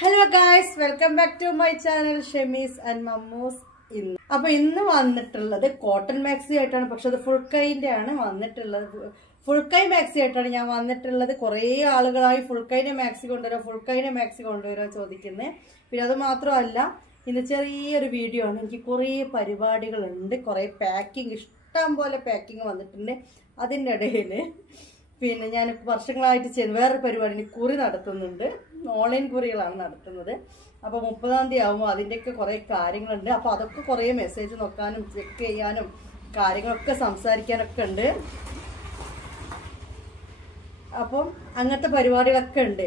Hello guys, welcome back to my channel Shemis and Mammos. അപ്പോൾ ഇന്ന് വന്നിട്ടുള്ളത് cotton maxi ആയിട്ടാണ്. പക്ഷെ അത് ഫുൾ കൈന്റെ ആണ് വന്നിട്ടുള്ളത്. ഫുൾ കൈ മാക്സി ആയിട്ടാണ് ഞാൻ വന്നിട്ടുള്ളത്. കുറേ ആളുകളായി ഫുൾ കൈന്റെ മാക്സി കൊണ്ടുവരാൻ ചോദിക്കുന്നത്. പിന്നെ അത് മാത്രമല്ല, ഇന്ന് ചെറിയൊരു വീഡിയോ ആണ്. എനിക്ക് കുറേ പരിപാടികളുണ്ട്, കുറേ പാക്കിങ്, ഇഷ്ടം പോലെ പാക്കിങ് വന്നിട്ടുണ്ട്. അതിൻ്റെ ഇടയിൽ പിന്നെ ഞാൻ വർഷങ്ങളായിട്ട് ചെയ്യുന്ന വേറൊരു പരിപാടി, കുറി നടത്തുന്നുണ്ട്. ഓൺലൈൻ കുറികളാണ് നടത്തുന്നത്. അപ്പോൾ 30-ാം തീയതി ആകുമ്പോൾ അതിൻ്റെയൊക്കെ കുറേ കാര്യങ്ങളുണ്ട്. അപ്പോൾ അതൊക്കെ കുറേ മെസ്സേജ് നോക്കാനും ചെക്ക് ചെയ്യാനും കാര്യങ്ങളൊക്കെ സംസാരിക്കാനൊക്കെ ഉണ്ട്. അപ്പം അങ്ങനത്തെ പരിപാടികളൊക്കെ ഉണ്ട്.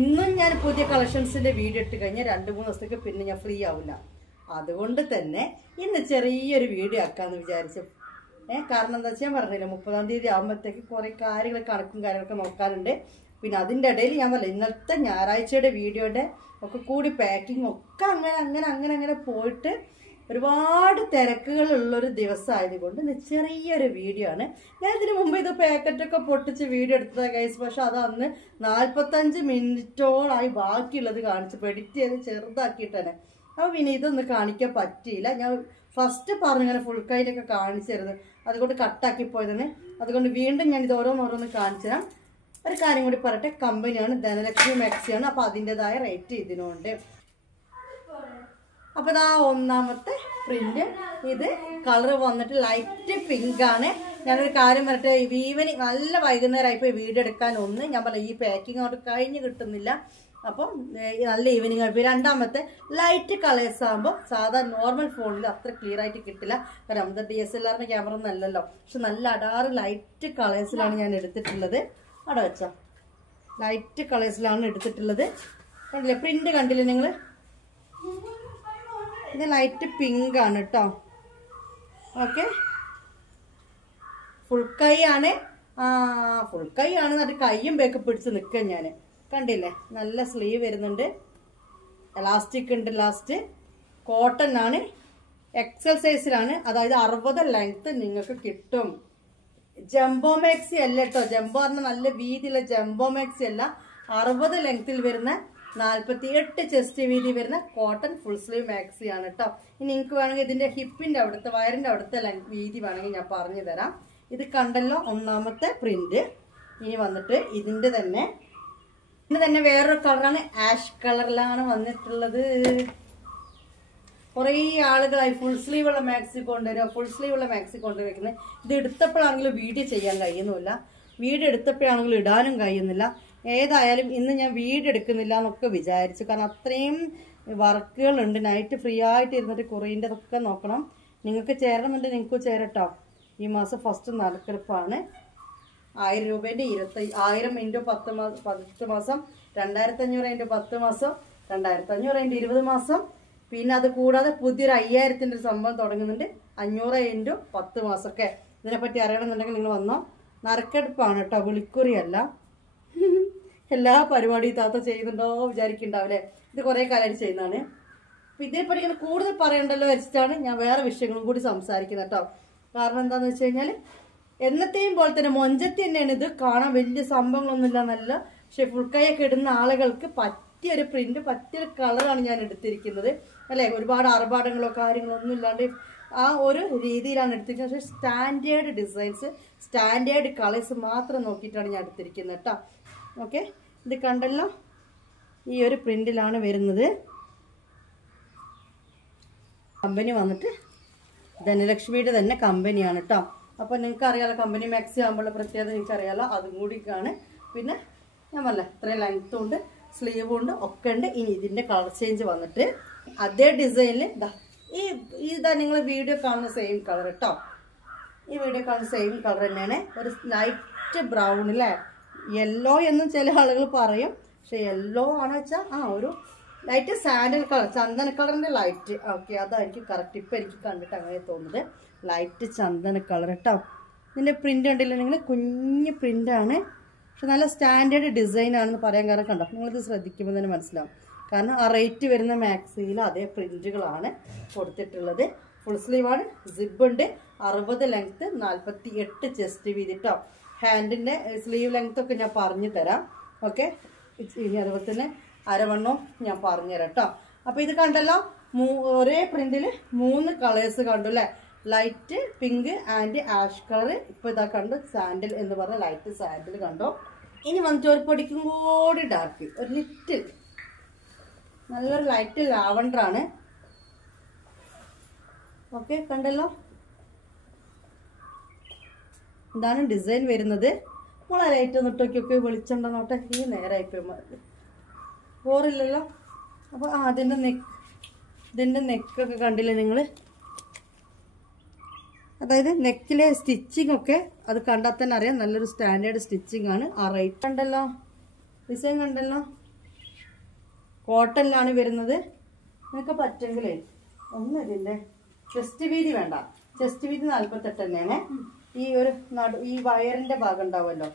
ഇന്നും ഞാൻ പുതിയ കളക്ഷൻസിൻ്റെ വീഡിയോ ഇട്ട് കഴിഞ്ഞാൽ 2-3 ദിവസത്തേക്ക് പിന്നെ ഞാൻ ഫ്രീ ആവില്ല. അതുകൊണ്ട് തന്നെ ഇന്ന് ചെറിയൊരു വീഡിയോ ആക്കാമെന്ന് വിചാരിച്ചു. കാരണം എന്താ വെച്ചാൽ ഞാൻ പറഞ്ഞില്ല, 30-ാം തീയതി ആകുമ്പോഴത്തേക്ക് കുറേ കാര്യങ്ങൾ, കണക്കും കാര്യങ്ങളൊക്കെ നോക്കാനുണ്ട്. പിന്നെ അതിൻ്റെ ഇടയിൽ ഞാൻ പറഞ്ഞില്ല, ഇന്നത്തെ ഞായറാഴ്ചയുടെ വീഡിയോയുടെ ഒക്കെ കൂടി പാക്കിംഗ് ഒക്കെ അങ്ങനെ പോയിട്ട് ഒരുപാട് തിരക്കുകളുള്ളൊരു ദിവസമായതുകൊണ്ട് ഇന്ന് ചെറിയൊരു വീഡിയോ ആണ്. ഞാൻ ഇതിന് മുമ്പ് ഇത് പാക്കറ്റൊക്കെ പൊട്ടിച്ച് വീഡിയോ എടുത്തതാണ് ഗൈസ്. പക്ഷെ അത് അന്ന് 45 മിനിറ്റോളായി ബാക്കിയുള്ളത് കാണിച്ച് എഡിറ്റ് ചെയ്ത് ചെറുതാക്കിയിട്ടാണ്. അപ്പോൾ പിന്നെ ഇതൊന്നും കാണിക്കാൻ പറ്റിയില്ല. ഞാൻ ഫസ്റ്റ് പറഞ്ഞിങ്ങനെ ഫുൾ കൈയിലൊക്കെ കാണിച്ചു തരുന്നത്, അതുകൊണ്ട് കട്ടാക്കി പോയതാണ്. അതുകൊണ്ട് വീണ്ടും ഞാൻ ഇത് ഓരോന്നോരോന്ന് കാണിച്ചു തരാം. ഒരു കാര്യം കൂടി പറയട്ടെ, കമ്പനിയാണ് ധനലക്ഷ്മി മാക്സിയാണ്. അപ്പോൾ അതിൻ്റെതായ റേറ്റ് ഇതിനുണ്ട്. അപ്പോൾ ഇതാ ഒന്നാമത്തെ പ്രിന്റ്. ഇത് കളർ വന്നിട്ട് ലൈറ്റ് പിങ്ക് ആണ്. ഞാനൊരു കാര്യം പറയട്ടെ, ഈവനിങ് നല്ല വൈകുന്നേരമായിപ്പോൾ വീഡിയോ എടുക്കാൻ ഞാൻ പറയാം, ഈ പാക്കിംഗ് അവിടെ കഴിഞ്ഞ് കിട്ടുന്നില്ല. അപ്പം നല്ല ഈവനിങ് ആയിപ്പോൾ. രണ്ടാമത്തെ ലൈറ്റ് കളേഴ്സ് ആകുമ്പോൾ സാധാ നോർമൽ ഫോണിൽ അത്ര ക്ലിയർ ആയിട്ട് കിട്ടില്ല. കാരണം നമ്മുടെ DSLR ക്യാമറ ഒന്നും അല്ലല്ലോ. പക്ഷെ നല്ല അടാറ് ലൈറ്റ് കളേഴ്സിലാണ് ഞാൻ എടുത്തിട്ടുള്ളത്. അവിടെ വെച്ചോ, ലൈറ്റ് കളേഴ്സിലാണ് എടുത്തിട്ടുള്ളത്. കണ്ടില്ലേ, പ്രിന്റ് കണ്ടില്ലേ നിങ്ങൾ? ഇത് ലൈറ്റ് പിങ്ക് ആണ് കേട്ടോ. ഓക്കെ, ഫുൾ കൈ ആണ്. ഫുൾ കൈ ആണ്. എന്നിട്ട് കയ്യും ബേക്ക് പിടിച്ച് നിൽക്കാൻ ഞാൻ കണ്ടില്ലേ. നല്ല സ്ലീവ് വരുന്നുണ്ട്, എലാസ്റ്റിക് ഉണ്ട്. ലാസ്റ്റ് കോട്ടൺ ആണ്, എക്സൽ സൈസിലാണ്. അതായത് 60 ലെങ്ത് നിങ്ങൾക്ക് കിട്ടും. ജംബോ മാക്സി അല്ല കേട്ടോ. ജംബോ പറഞ്ഞാൽ നല്ല വീതിയുള്ള ജംബോ മാക്സി അല്ല. 60 ലെങ്ത്തിൽ വരുന്ന 48 ചെസ്റ്റ് വീതി വരുന്ന കോട്ടൺ ഫുൾ സ്ലീവ് മാക്സി ആണ് കേട്ടോ. ഇനി നിങ്ങൾക്ക് വേണമെങ്കിൽ ഇതിന്റെ ഹിപ്പിന്റെ അവിടുത്തെ, വയറിന്റെ അവിടുത്തെ വീതി വേണമെങ്കിൽ ഞാൻ പറഞ്ഞു തരാം. ഇത് കണ്ടല്ലോ ഒന്നാമത്തെ പ്രിന്റ്. ഇനി വന്നിട്ട് ഇതിന്റെ തന്നെ വേറൊരു കളറാണ്, ആഷ് കളറിലാണ് വന്നിട്ടുള്ളത്. കുറേ ആളുകളായി ഫുൾ സ്ലീവ് ഉള്ള മാക്സി കൊണ്ടുവരുന്നത്. ഇത് എടുത്തപ്പോഴാണെങ്കിലും വീഡിയോ ചെയ്യാൻ കഴിയുന്നില്ല, വീഡിയോ എടുത്തപ്പോഴാണെങ്കിലും ഇടാനും കഴിയുന്നില്ല. ഏതായാലും ഇന്ന് ഞാൻ വീഡിയോ എടുക്കുന്നില്ല എന്നൊക്കെ വിചാരിച്ചു. കാരണം അത്രയും വർക്കുകളുണ്ട്. നൈറ്റ് ഫ്രീ ആയിട്ട് ഇരുന്നിട്ട് കുറേൻ്റെതൊക്കെ നോക്കണം. നിങ്ങൾക്ക് ചേരണമെന്നുണ്ടെങ്കിൽ നിങ്ങൾക്ക് ചേരട്ടോ. ഈ മാസം ഫസ്റ്റ് നറുക്കെടുപ്പാണ്. 1000 രൂപേൻ്റെ 1000 × 10 മാസം, 2500 × 10 മാസം, 2500 × 20 മാസം. പിന്നെ അത് കൂടാതെ പുതിയൊരു 5000-ൻ്റെ ഒരു സംഭവം തുടങ്ങുന്നുണ്ട്, 500 × 10 മാസമൊക്കെ. ഇതിനെപ്പറ്റി അറിയണമെന്നുണ്ടെങ്കിൽ നിങ്ങൾ വന്നോ. നറുക്കെടുപ്പാണ് കേട്ടോ, വിളിക്കുറിയല്ല. എല്ലാ പരിപാടിയും താത്ത ചെയ്യുന്നുണ്ടോ വിചാരിക്കുന്നുണ്ടാവില്ലേ. ഇത് കുറേ കാലമായിട്ട് ചെയ്യുന്നതാണ്. അപ്പം ഇതേപ്പറ്റി ഇങ്ങനെ കൂടുതൽ പറയണ്ടല്ലോ വെച്ചിട്ടാണ് ഞാൻ വേറെ വിഷയങ്ങളും കൂടി സംസാരിക്കുന്നത് കേട്ടോ. കാരണം എന്താണെന്ന് വെച്ച് കഴിഞ്ഞാൽ എന്നത്തെയും പോലെ തന്നെ മൊഞ്ചത്തി തന്നെയാണ്. ഇത് കാണാൻ വലിയ സംഭവങ്ങളൊന്നുമില്ല, നല്ല. പക്ഷെ ഫുൾ കൈയൊക്കെ ഇടുന്ന ആളുകൾക്ക് പറ്റിയൊരു പ്രിന്റ്, പറ്റിയൊരു കളറാണ് ഞാൻ എടുത്തിരിക്കുന്നത് അല്ലേ. ഒരുപാട് ആർഭാടങ്ങളോ കാര്യങ്ങളോ ഒന്നും ഇല്ലാണ്ട് ആ ഒരു രീതിയിലാണ് എടുത്തിരിക്കുന്നത്. പക്ഷേ സ്റ്റാൻഡേർഡ് ഡിസൈൻസ്, സ്റ്റാൻഡേർഡ് കളേഴ്സ് മാത്രം നോക്കിയിട്ടാണ് ഞാൻ എടുത്തിരിക്കുന്നത് കേട്ടോ. ഓക്കെ, ഇത് കണ്ടല്ലോ, ഈ ഒരു പ്രിന്റിലാണ് വരുന്നത്. കമ്പനി വന്നിട്ട് ധനലക്ഷ്മിയുടെ തന്നെ കമ്പനിയാണ് കേട്ടോ. അപ്പോൾ നിങ്ങൾക്ക് അറിയാലോ, കമ്പനി മാക്സി ആകുമ്പോഴുള്ള പ്രത്യേകത നിങ്ങൾക്ക് അറിയാലോ. അതും കൂടിയാണ്. പിന്നെ ഞാൻ പറഞ്ഞ ഇത്രയും ലെങ്ത്തും ഉണ്ട്, സ്ലീവും ഉണ്ട്, ഒക്കെ ഉണ്ട്. ഇനി ഇതിൻ്റെ കളർ ചേഞ്ച് വന്നിട്ട് അതേ ഡിസൈനിൽ ഇതാ നിങ്ങൾ വീഡിയോ കാണുന്ന സെയിം കളർ കേട്ടോ. ഈ വീഡിയോ കാണുന്ന സെയിം കളർ തന്നെയാണ്. ഒരു ലൈറ്റ് ബ്രൗൺ അല്ലേ, യെല്ലോ എന്നും ചില ആളുകൾ പറയും. പക്ഷെ യെല്ലോ ആണെന്ന് വെച്ചാൽ ഒരു ലൈറ്റ് സാൻഡൽ കളർ, ചന്ദന കളറിൻ്റെ ലൈറ്റ്. ഓക്കെ, അതായിരിക്കും കറക്റ്റ്. ഇപ്പം എനിക്ക് കണ്ടിട്ട് അങ്ങനെ തോന്നുന്നത്, ലൈറ്റ് ചന്ദന കളർ കേട്ടോ. ഇതിൻ്റെ പ്രിൻ്റ് കണ്ടില്ല നിങ്ങൾ, കുഞ്ഞ് പ്രിൻ്റാണ്. പക്ഷെ നല്ല സ്റ്റാൻഡേർഡ് ഡിസൈൻ ആണെന്ന് പറയാൻ കാരണം കണ്ടോ, നിങ്ങളിത് ശ്രദ്ധിക്കുമ്പോൾ തന്നെ മനസ്സിലാവും. കാരണം ആ റേറ്റ് വരുന്ന മാക്സിയിൽ അതേ പ്രിൻറ്റുകളാണ് കൊടുത്തിട്ടുള്ളത്. ഫുൾ സ്ലീവാണ്, സിബുണ്ട്, 60 ലെങ്ത്ത്, 48 ചെസ്റ്റ് വീതി കേട്ടോ. ഹാൻഡിൻ്റെ സ്ലീവ് ലെങ്ത്തൊക്കെ ഞാൻ പറഞ്ഞു തരാം. ഓക്കെ, ഇനി അതുപോലെ തന്നെ അരവണ്ണവും ഞാൻ പറഞ്ഞുതരാം കേട്ടോ. അപ്പോൾ ഇത് കണ്ടല്ലോ, ഒരേ പ്രിന്റിൽ 3 കളേഴ്സ് കണ്ടു അല്ലേ. Light pink and ash colour. ഇപ്പോൾ ഇതാ കണ്ടു സാൻഡിൽ എന്ന് പറഞ്ഞ ലൈറ്റ് സാൻഡിൽ കണ്ടോ. ഇനി വന്നിട്ട് ഒരു പൊടിക്കും കൂടി ഡാർക്ക്, ഒരു ലിറ്റിൽ നല്ലൊരു ലൈറ്റ് ലാവണ്ടർ ആണ്. ഓക്കെ കണ്ടല്ലോ, ഇതാണ് ഡിസൈൻ വരുന്നത്. നമ്മളെ ലൈറ്റ് ഒന്ന് ഇട്ടൊക്കെ വെളിച്ചുണ്ടോ നോട്ടെ. ഈ നേരമായിപ്പോയി ബോറില്ലല്ലോ. അപ്പോൾ ഇതിൻ്റെ നെക്കൊക്കെ കണ്ടില്ലേ നിങ്ങൾ. അതായത് നെക്കിലെ സ്റ്റിച്ചിങ് ഒക്കെ അത് കണ്ടാൽ തന്നെ അറിയാം, നല്ലൊരു സ്റ്റാൻഡേർഡ് സ്റ്റിച്ചിങ് ആണ്. ആ റേറ്റ് കണ്ടല്ലോ, ഡിസൈൻ കണ്ടല്ലോ. കോട്ടണിലാണ് വരുന്നത്. നിങ്ങൾക്ക് പറ്റെങ്കിലേ ഒന്നും ഇതിൻ്റെ ചെസ്റ്റ് വീതി വേണ്ട. ചെസ്റ്റ് വീതി 48 തന്നെയാണ്. ഈ ഒരു ഈ വയറിന്റെ ഭാഗം ഉണ്ടാവുമല്ലോ,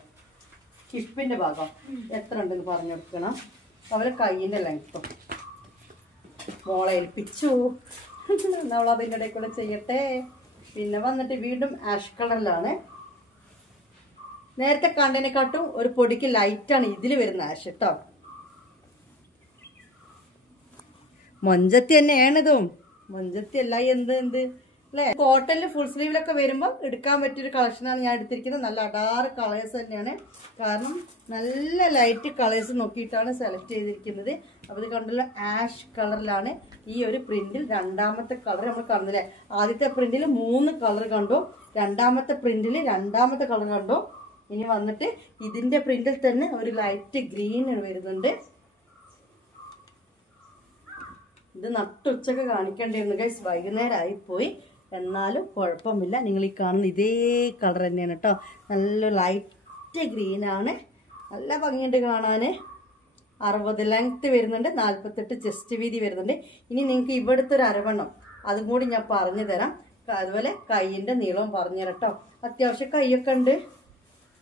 ഹിപ്പിന്റെ ഭാഗം എത്ര ഉണ്ടെന്ന് പറഞ്ഞു കൊടുക്കണം. അവരെ കൈയിന്റെ ലെങ്ത്തും മോളെ ഏൽപ്പിച്ചു. നമ്മൾ അതിൻ്റെ ഇടയിൽ കൂടെ ചെയ്യട്ടെ. പിന്നെ വന്നിട്ട് വീണ്ടും ആഷ് കളറിലാണ്. നേരത്തെ കണ്ടതിനെക്കാട്ടും ഒരു പൊടിക്ക് ലൈറ്റാണ് ഇതിൽ വരുന്ന ആഷ് കേട്ടോ. മൊഞ്ചത്തി തന്നെയാണ് ഇതും. മൊഞ്ചത്തി അല്ല എന്ത് അല്ലേ. കോട്ടണിൽ ഫുൾ സ്ലീവിലൊക്കെ വരുമ്പോൾ എടുക്കാൻ പറ്റിയൊരു കളക്ഷനാണ് ഞാൻ എടുത്തിരിക്കുന്നത്. നല്ല അടാറ് കളേഴ്സ് തന്നെയാണ്. കാരണം നല്ല ലൈറ്റ് കളേഴ്സ് നോക്കിയിട്ടാണ് സെലക്ട് ചെയ്തിരിക്കുന്നത്. അപ്പോൾ ഇത് കണ്ടുള്ള ആഷ് കളറിലാണ് ഈ ഒരു പ്രിന്റിൽ. രണ്ടാമത്തെ കളർ നമ്മൾ കാണുന്നില്ലേ. ആദ്യത്തെ പ്രിന്റിൽ 3 കളർ കണ്ടു, രണ്ടാമത്തെ പ്രിന്റിൽ രണ്ടാമത്തെ കളർ കണ്ടു. ഇനി വന്നിട്ട് ഇതിന്റെ പ്രിന്റിൽ തന്നെ ഒരു ലൈറ്റ് ഗ്രീൻ വരുന്നുണ്ട്. ഇത് നട്ടുച്ചക്ക് കാണിക്കേണ്ടിയിരുന്നു ഗൈസ്, വൈകുന്നേരം ആയിപ്പോയി. എന്നാലും കുഴപ്പമില്ല. നിങ്ങൾ ഈ കാണുന്ന ഇതേ കളർ തന്നെയാണ് കേട്ടോ. നല്ല ലൈറ്റ് ഗ്രീനാണ്. നല്ല ഭംഗിയുണ്ട് കാണാൻ. 60 ലെങ്ത്ത് വരുന്നുണ്ട്, 48 ചെസ്റ്റ് വീതി വരുന്നുണ്ട്. ഇനി നിങ്ങൾക്ക് ഇവിടുത്തെ ഒരു അരവണ്ണം അതും കൂടി ഞാൻ പറഞ്ഞു തരാം. അതുപോലെ കൈയിൻ്റെ നീളവും പറഞ്ഞു തരാം കേട്ടോ. അത്യാവശ്യം കൈയൊക്കെ ഉണ്ട്,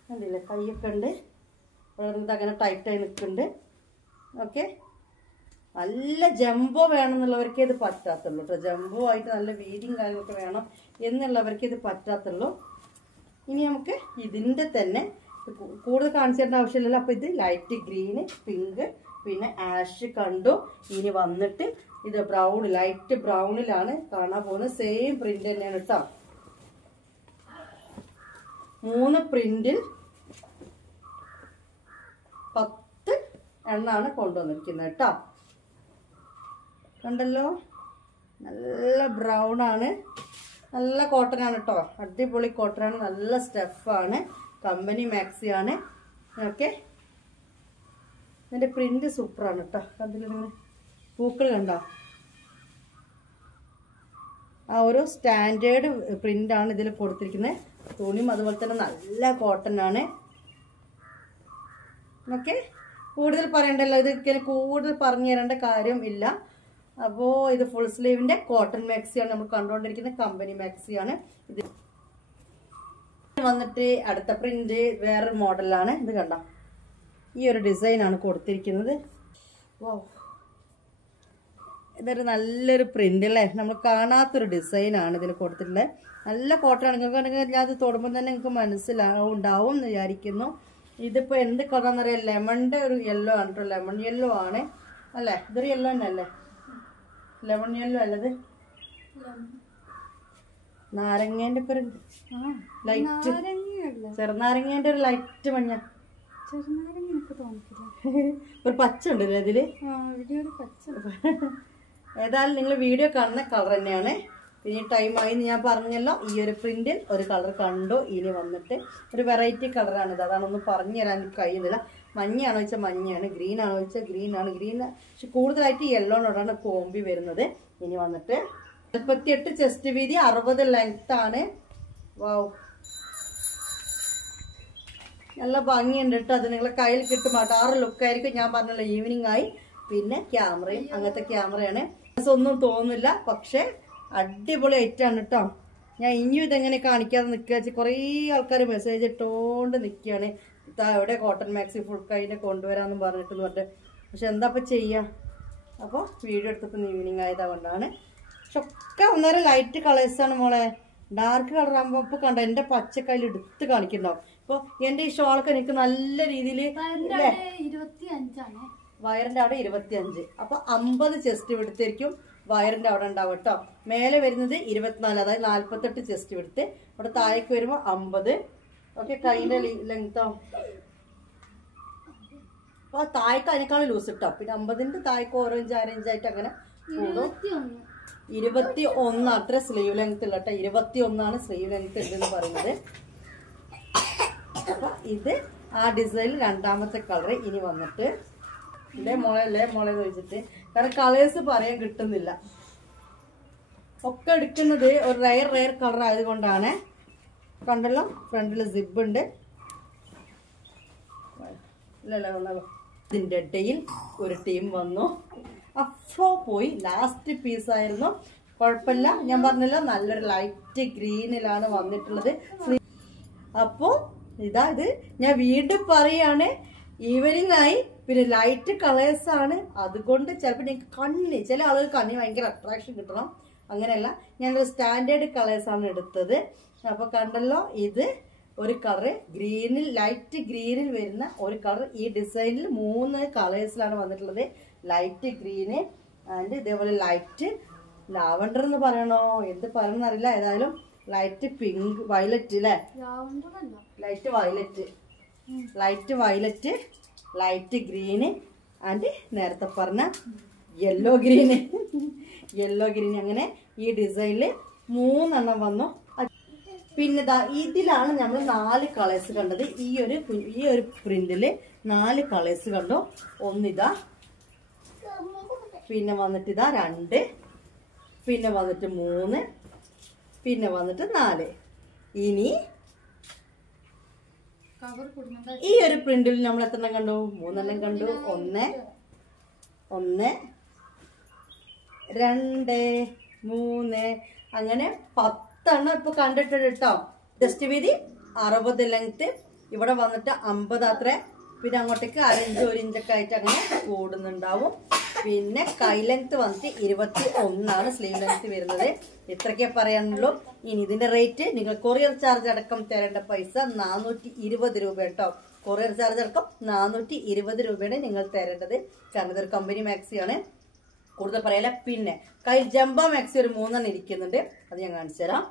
കണ്ടില്ലേ, കൈയൊക്കെ ഉണ്ട്. അങ്ങനെ ടൈറ്റായി നിൽക്കുന്നുണ്ട്. ഓക്കെ, നല്ല ജംബോ വേണമെന്നുള്ളവർക്ക് ഇത് പറ്റാത്തുള്ളൂ കേട്ടോ. ജംബോ ആയിട്ട് നല്ല വീതിയും കാര്യങ്ങളൊക്കെ വേണം എന്നുള്ളവർക്ക് ഇത് പറ്റാത്തുള്ളൂ. ഇനി നമുക്ക് ഇതിൻ്റെ തന്നെ കൂടുതൽ കാണിച്ചു തരേണ്ട ആവശ്യമില്ലല്ലോ. അപ്പോൾ ഇത് ലൈറ്റ് ഗ്രീന്, പിങ്ക്, പിന്നെ ആഷ് കണ്ടു. ഇനി വന്നിട്ട് ഇത് ബ്രൗൺ, ലൈറ്റ് ബ്രൗണിലാണ് കാണാൻ പോകുന്നത്. സെയിം പ്രിന്റ് തന്നെയാണ് കേട്ടോ. 3 പ്രിന്റിൽ 10 എണ്ണാണ് കൊണ്ടുവന്നിരിക്കുന്നത് കേട്ടോ. കണ്ടല്ലോ, നല്ല ബ്രൗൺ ആണ്. നല്ല കോട്ടൺ ആണ് കേട്ടോ. അടിപൊളി കോട്ടൺ ആണ്. നല്ല സ്റ്റഫാണ്. കമ്പനി മാക്സി ആണ്. ഓക്കെ, ഇതിൻ്റെ പ്രിന്റ് സൂപ്പറാണ് കേട്ടോ. കണ്ടില്ല നിങ്ങൾ, പൂക്കൾ കണ്ടോ. ആ ഒരു സ്റ്റാൻഡേർഡ് പ്രിന്റ് ആണ് ഇതിൽ കൊടുത്തിരിക്കുന്നത്. തുണിയും അതുപോലെ തന്നെ നല്ല കോട്ടൺ ആണ്. ഓക്കെ, കൂടുതൽ പറയണ്ടല്ലോ, ഇത് കൂടുതൽ പറഞ്ഞു തരേണ്ട കാര്യം ഇല്ല. അപ്പോൾ ഇത് ഫുൾ സ്ലീവിന്റെ കോട്ടൺ മാക്സിയാണ് നമ്മൾ കണ്ടുകൊണ്ടിരിക്കുന്നത്. കമ്പനി മാക്സിയാണ് ഇത്. വന്നിട്ട് അടുത്ത പ്രിന്റ് വേറൊരു മോഡലാണ്. ഇത് കണ്ടോ, ഈ ഒരു ഡിസൈനാണ് കൊടുത്തിരിക്കുന്നത്. ഓ, ഇതൊരു നല്ലൊരു പ്രിന്റ് അല്ലേ. നമ്മൾ കാണാത്തൊരു ഡിസൈനാണ് ഇതിൽ കൊടുത്തിട്ടുള്ളത്. നല്ല കോട്ടൺ ആണ്. നിങ്ങൾക്ക് അത് തൊടുമ്പോൾ തന്നെ നിങ്ങൾക്ക് മനസ്സിലാവും എന്ന് വിചാരിക്കുന്നു. ഇതിപ്പോൾ എന്ത് കളറാണെന്നറിയാം. ലെമണിന്റെ ഒരു യെല്ലോ ആണ് കേട്ടോ. ലെമൺ യെല്ലോ ആണ് അല്ലേ. ഇതൊരു യെല്ലോ തന്നെ അല്ലേ. ലെമൺ യെല്ലോ അല്ലത്, നാരങ്ങേന്റെ ഒക്കെ ഒരു ലൈറ്റ്, ചെറുനാരങ്ങേന്റെ ഒരു ലൈറ്റ് മഞ്ഞ, ഒരു പച്ച ഉണ്ടല്ലേ ഇതില്. ഏതായാലും നിങ്ങൾ വീഡിയോ കാണുന്ന കളർ തന്നെയാണ്. ഇനി ടൈം ആയി ഞാൻ പറഞ്ഞല്ലോ. ഈ ഒരു പ്രിന്റിൽ ഒരു കളർ കണ്ടു. ഇനി വന്നിട്ട് ഒരു വെറൈറ്റി കളറാണിത്. അതാണൊന്നും പറഞ്ഞു തരാൻ കഴിയുന്നില്ല. മഞ്ഞയാണോ വെച്ചാൽ മഞ്ഞയാണ്, ഗ്രീൻ ആണോ വെച്ചാൽ ഗ്രീൻ ആണ്. ഗ്രീൻ പക്ഷെ കൂടുതലായിട്ട് യെല്ലോനോടാണ് കോമ്പി വരുന്നത്. ഇനി വന്നിട്ട് 48 ചെസ്റ്റ് വീതി, 60 ലെങ്ത് ആണ്. വാവ്, നല്ല ഭംഗിയുണ്ട് കേട്ടോ. അത് നിങ്ങളെ കയ്യിൽ കിട്ടും. അടാറ് ലുക്കായിരിക്കും. ഞാൻ പറഞ്ഞല്ലോ, ഈവനിങ് ആയി. പിന്നെ ക്യാമറയും അങ്ങനത്തെ ക്യാമറയാണ്. ഒന്നും തോന്നില്ല. പക്ഷെ അടിപൊളി ഐറ്റാണ് കേട്ടോ. ഞാൻ ഇനിയും ഇതെങ്ങനെ കാണിക്കാതെ നിൽക്കുക. കുറേ ആൾക്കാർ മെസ്സേജ് ഇട്ടുകൊണ്ട് നിൽക്കുകയാണ്, എവിടെ കോട്ടൺ മാക്സി ഫുൾ കൈനെ കൊണ്ടുവരാമെന്ന് പറഞ്ഞിട്ടെന്ന് പറഞ്ഞിട്ട്. പക്ഷെ എന്താ ഇപ്പം ചെയ്യുക. അപ്പോൾ വീഡിയോ എടുത്തപ്പോൾ ഈവനിങ് ആയതുകൊണ്ടാണ്. പക്ഷെ ഒക്കെ ഒന്നേരം ലൈറ്റ് കളേഴ്സാണ് മോളെ. ഡാർക്ക് കളർ ആകുമ്പോൾ ഇപ്പോൾ കണ്ടോ എൻ്റെ പച്ചക്കൈയിൽ എടുത്ത് കാണിക്കുന്നുണ്ടാവും. ഇപ്പൊ എന്റെ ഈ ഷോളൊക്കെ എനിക്ക് നല്ല രീതിയിൽ വയറിന്റെ അവിടെ 25. അപ്പൊ 50 ചെസ്റ്റ് വിടുത്തായിരിക്കും വയറിന്റെ അവിടെ ഉണ്ടാവും കേട്ടോ. മേലെ വരുന്നത് 24, അതായത് 48 ചെസ്റ്റ് വിടുത്ത്. ഇവിടെ താഴേക്ക് വരുമ്പോ 50. ഓക്കെ, കൈന്റെ ലെങ്തോ അപ്പൊ താഴേക്ക് അതിനേക്കാളും ലൂസ് കിട്ടോ. പിന്നെ 50ന്റെ താഴേക്ക് ഓരോ ഇഞ്ച് 1/2 ഇഞ്ചായിട്ട് അങ്ങനെ കൂടും. 21 അത്ര സ്ലീവ് ലെങ്ത് ഉള്ള കേട്ടോ. 21 സ്ലീവ് ലെങ്ത് ഉണ്ടെന്ന് പറയുന്നത്. അപ്പൊ ഇത് ആ ഡിസൈനിൽ രണ്ടാമത്തെ കളർ. ഇനി വന്നിട്ട് ഇല്ലേ മോളെ ചോദിച്ചിട്ട്, കാരണം കളേഴ്സ് പറയാൻ കിട്ടുന്നില്ല. ഒക്കെ എടുക്കുന്നത് ഒരു റയർ കളർ ആയതുകൊണ്ടാണ്. കണ്ടല്ലോ, ഫ്രണ്ടില് സിബ് ഉണ്ട്. ഇതിന്റെ ഇടയിൽ ഒരു ടീം വന്നു. അഫ്രോ പോയി, ലാസ്റ്റ് പീസ് ആയിരുന്നു. കുഴപ്പമില്ല, ഞാൻ പറഞ്ഞില്ല നല്ലൊരു ലൈറ്റ് ഗ്രീനിലാണ് വന്നിട്ടുള്ളത്. അപ്പോ ഇത് ഞാൻ വീണ്ടും പറയാണ്, ഈവനിങ് ആയി, പിന്നെ ലൈറ്റ് കളേഴ്സ് ആണ്. അതുകൊണ്ട് ചിലപ്പോൾ ഞങ്ങൾക്ക് ചില ആളുകൾ കണ്ണിന് ഭയങ്കര അട്രാക്ഷൻ കിട്ടണം, അങ്ങനെയല്ല. ഞാനൊരു സ്റ്റാൻഡേർഡ് കളേഴ്സ് ആണ് എടുത്തത്. അപ്പൊ കണ്ടല്ലോ, ഇത് ഒരു കളറ് ഗ്രീനിൽ, ലൈറ്റ് ഗ്രീനിൽ വരുന്ന ഒരു കളർ. ഈ ഡിസൈനിൽ 3 കളേഴ്സിലാണ് വന്നിട്ടുള്ളത്. ലൈറ്റ് ഗ്രീന് ആൻഡ് ഇതേപോലെ ലൈറ്റ് ലാവണ്ടർ എന്ന് പറയണോ എന്ത് പറയണമെന്ന് അറിയില്ല. ഏതായാലും ലൈറ്റ് പിങ്ക് വയലറ്റ് അല്ലേ, light violet, light green and നേരത്തെ പറഞ്ഞ യെല്ലോ ഗ്രീന്. അങ്ങനെ ഈ ഡിസൈനിൽ 3 വന്നു. പിന്നെ ഇതിലാണ് നമ്മൾ 4 കളേഴ്സ് കണ്ടത്. ഈ ഒരു പ്രിന്റില് 4 കളേഴ്സ് കണ്ടു. ഒന്നിതാ, പിന്നെ വന്നിട്ട് ഇതാ 2, പിന്നെ വന്നിട്ട് 3, പിന്നെ വന്നിട്ട് 4. ഇനി ഈ ഒരു പ്രിന്റിൽ നമ്മൾ എത്ര കണ്ടു? 3 കണ്ടു. 1 2 3 അങ്ങനെ 10 ഇപ്പൊ കണ്ടിട്ടുണ്ട് കേട്ടോ. ജസ്റ്റ് വീതി 60 ലെങ്ത്, ഇവിടെ വന്നിട്ട് 50 അത്രേ. പിന്നെ അങ്ങോട്ടേക്ക് 1/2 ഇഞ്ചൊക്കെ ആയിട്ട് അങ്ങനെ കൂടുന്നുണ്ടാവും. പിന്നെ കൈ ലെങ്ത് വന്നിട്ട് 21 സ്ലീവ് ലെങ്ത് വരുന്നത്. ഇത്രയ്ക്കേ പറയാനുള്ളൂ. ഇനി ഇതിന്റെ റേറ്റ്, നിങ്ങൾ കൊറിയർ ചാർജ് അടക്കം തരേണ്ട പൈസ 420 രൂപ കേട്ടോ. കൊറിയർ ചാർജ് അടക്കം 420 രൂപയാണ് നിങ്ങൾ തരേണ്ടത്. കാരണം ഇതൊരു കമ്പനി മാക്സിയാണ്, കൂടുതൽ പറയാല. പിന്നെ കയ്യിൽ ജംബോ മാക്സി ഒരു 3 ഇരിക്കുന്നുണ്ട്, അത് ഞാൻ കാണിച്ചു തരാം.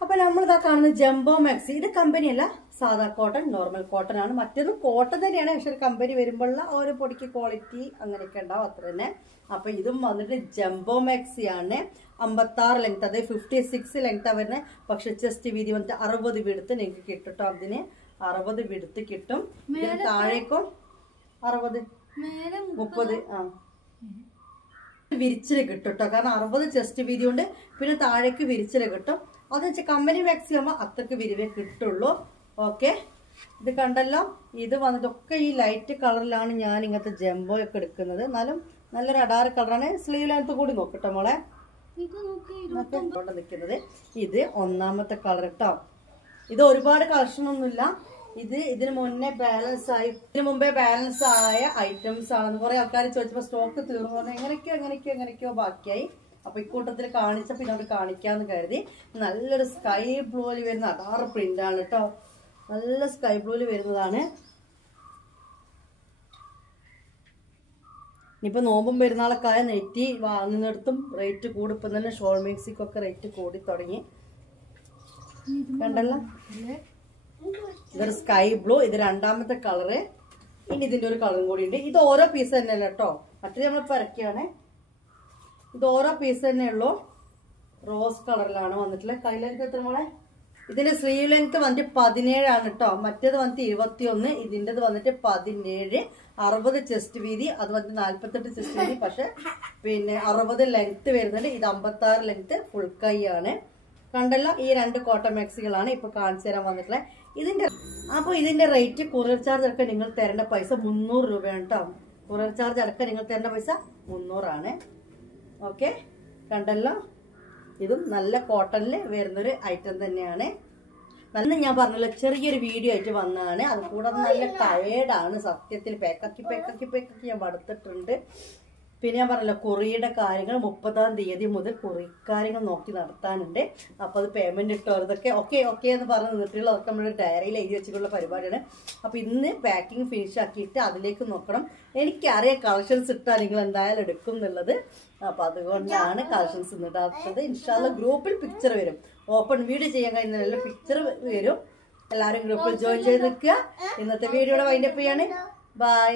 അപ്പൊ നമ്മളിതാ കാണുന്നത് ജംബോ മാക്സി. ഇത് കമ്പനിയല്ല, സാധാ കോട്ടൺ, നോർമൽ കോട്ടൺ ആണ്. മറ്റൊന്നും കോട്ടൺ തന്നെയാണ്, പക്ഷെ ഒരു കമ്പനി വരുമ്പോഴുള്ള ഓരോ പൊടിക്ക് ക്വാളിറ്റി അങ്ങനെയൊക്കെ ഉണ്ടാവും, അത്ര തന്നെ. അപ്പൊ ഇതും വന്നിട്ട് ജംബോ മാക്സി ആണ്. 56 ലെങ്ത്, അതായത് 56 ലെങ്താ വരുന്നത്. പക്ഷെ ചെസ്റ്റ് വീതി വന്നിട്ട് 60 വിടുത്ത് നിങ്ങൾക്ക് കിട്ടും കേട്ടോ. അതിന് 60 വിടുത്ത് കിട്ടും. ഇതിന് താഴേക്കും 60 30 വിരിച്ചില് കിട്ടും കേട്ടോ. കാരണം 60 ചെസ്റ്റ് വീതി കൊണ്ട് പിന്നെ താഴേക്ക് വിരിച്ചില് കിട്ടും. അതെന്ന് വെച്ചാൽ കമ്പനി മാക്സി ആകുമ്പോൾ അത്രക്ക് വിരിവേ കിട്ടുള്ളൂ. ഓക്കെ, ഇത് കണ്ടല്ലോ. ഇത് വന്നിട്ടൊക്കെ ഈ ലൈറ്റ് കളറിലാണ് ഞാൻ ഇങ്ങനത്തെ ജംബോ ഒക്കെ എടുക്കുന്നത്. എന്നാലും നല്ലൊരു അടാറ് കളറാണ്. സ്ലീവ് ലെങ്ത് കൂടി നോക്കട്ടെ മോളെ. നിൽക്കുന്നത് ഇത് 1ാമത്തെ കളർ കേട്ടോ. ഇത് ഒരുപാട് കളക്ഷൻ ഒന്നുമില്ല. ഇതിന് മുന്നേ ബാലൻസ് ആയി, ഇതിന് മുമ്പേ ബാലൻസ് ആയ ഐറ്റംസ് ആണെന്ന് കുറെ ആൾക്കാർ ചോദിച്ചപ്പോ സ്റ്റോക്ക് തീർന്നു പറഞ്ഞാൽ എങ്ങനെയൊക്കെയോ ബാക്കിയായി. അപ്പൊ ഇക്കൂട്ടത്തിൽ കാണിച്ചപ്പോ ഇതോട് കാണിക്കാന്ന് കരുതി. നല്ലൊരു സ്കൈ ബ്ലൂവിൽ വരുന്ന അടാറ് പ്രിന്റ് ആണ് കേട്ടോ. നല്ല സ്കൈ ബ്ലൂവിൽ വരുന്നതാണ്. ഇനിയിപ്പോ നോമ്പും പെരുന്നാളൊക്കെ ആയ നെറ്റി വാങ്ങുന്നിടത്തും റേറ്റ് കൂടും. ഇപ്പം തന്നെ ഷോൾ മിക്സിക്കൊക്കെ റേറ്റ് കൂടി തുടങ്ങി. കണ്ടല്ലോ, ഇതൊരു സ്കൈ ബ്ലൂ. ഇത് 2ാമത്തെ കളറ്. ഇനി ഇതിന്റെ ഒരു കളറും കൂടി ഉണ്ട്. ഇത് ഓരോ പീസ് തന്നെയല്ല കേട്ടോ, മറ്റേ നമ്മൾ പരക്കുകയാണ്. ഇത് ഓരോ പീസ് തന്നെ ഉള്ളൂ. റോസ് കളറിലാണ് വന്നിട്ടുള്ളത്. കൈ ലെങ്ത് എത്ര മോളെ? ഇതിന്റെ സ്ലീവ് ലെങ്ത് വന്നിട്ട് 17 ആണ് കേട്ടോ. മറ്റേത് വന്നിട്ട് 21, ഇതിൻ്റെത് വന്നിട്ട് 17. 60 ചെസ്റ്റ് വീതി, അത് വന്നിട്ട് 48 ചെസ്റ്റ് വീതി. പക്ഷെ പിന്നെ 60 ലെങ്ത് വരുന്നുണ്ട്. ഇത് 56 ലെങ്ത് ഫുൾ കൈ ആണ്. കണ്ടല്ലോ, ഈ 2 കോട്ടൺ മാക്സികളാണ് ഇപ്പൊ കാണിച്ചു തരാൻ വന്നിട്ടുള്ളത്. ഇതിന്റെ റേറ്റ് കൊറിയർ ചാർജ് അടക്കം നിങ്ങൾ തരേണ്ട പൈസ 300 രൂപയാണ് കേട്ടോ. കൊറിയർ ചാർജ് അടക്കം നിങ്ങൾ തരേണ്ട പൈസ 300 ആണ്. ഓക്കെ, കണ്ടല്ലോ. ഇതും നല്ല കോട്ടണില് വരുന്നൊരു ഐറ്റം തന്നെയാണ്. നല്ല ഞാൻ പറഞ്ഞല്ലോ, ചെറിയൊരു വീഡിയോ ആയിട്ട് വന്നതാണ്. അത് കൂടാതെ നല്ല ടയേർഡാണ് സത്യത്തിൽ. പേക്കാക്കി ഞാൻ മടുത്തിട്ടുണ്ട്. പിന്നെ ഞാൻ പറഞ്ഞല്ലോ കുറിയുടെ കാര്യങ്ങൾ 30-ാം തീയതി മുതൽ കുറി കാര്യങ്ങൾ നോക്കി നടത്താനുണ്ട്. അപ്പോൾ അത് പേയ്മെന്റ് ഇട്ടോ ഇതൊക്കെ ഓക്കെ എന്ന് പറഞ്ഞ് നിന്നിട്ടുള്ളതൊക്കെ നമ്മുടെ ഡയറിയിൽ എഴുതി വെച്ചിട്ടുള്ള പരിപാടിയാണ്. അപ്പോൾ ഇന്ന് പാക്കിംഗ് ഫിനിഷ് ആക്കിയിട്ട് അതിലേക്ക് നോക്കണം. എനിക്കറിയാം കളക്ഷൻസ് ഇട്ടാൽ നിങ്ങൾ എന്തായാലും എടുക്കും എന്നുള്ളത്. അപ്പോൾ അതുകൊണ്ടാണ് കളക്ഷൻസ് ഇന്നിട്ടാത്തത്. ഇൻഷാല്ല ഗ്രൂപ്പിൽ പിക്ചർ വരും. ഓപ്പൺ വീഡിയോ ചെയ്യാൻ കഴിയുന്നില്ല, പിക്ചർ വരും. എല്ലാവരും ഗ്രൂപ്പിൽ ജോയിൻ ചെയ്ത് നിൽക്കുക. ഇന്നത്തെ വീഡിയോയുടെ വൈൻഡപ്പ് ചെയ്യാണ്. ബൈ.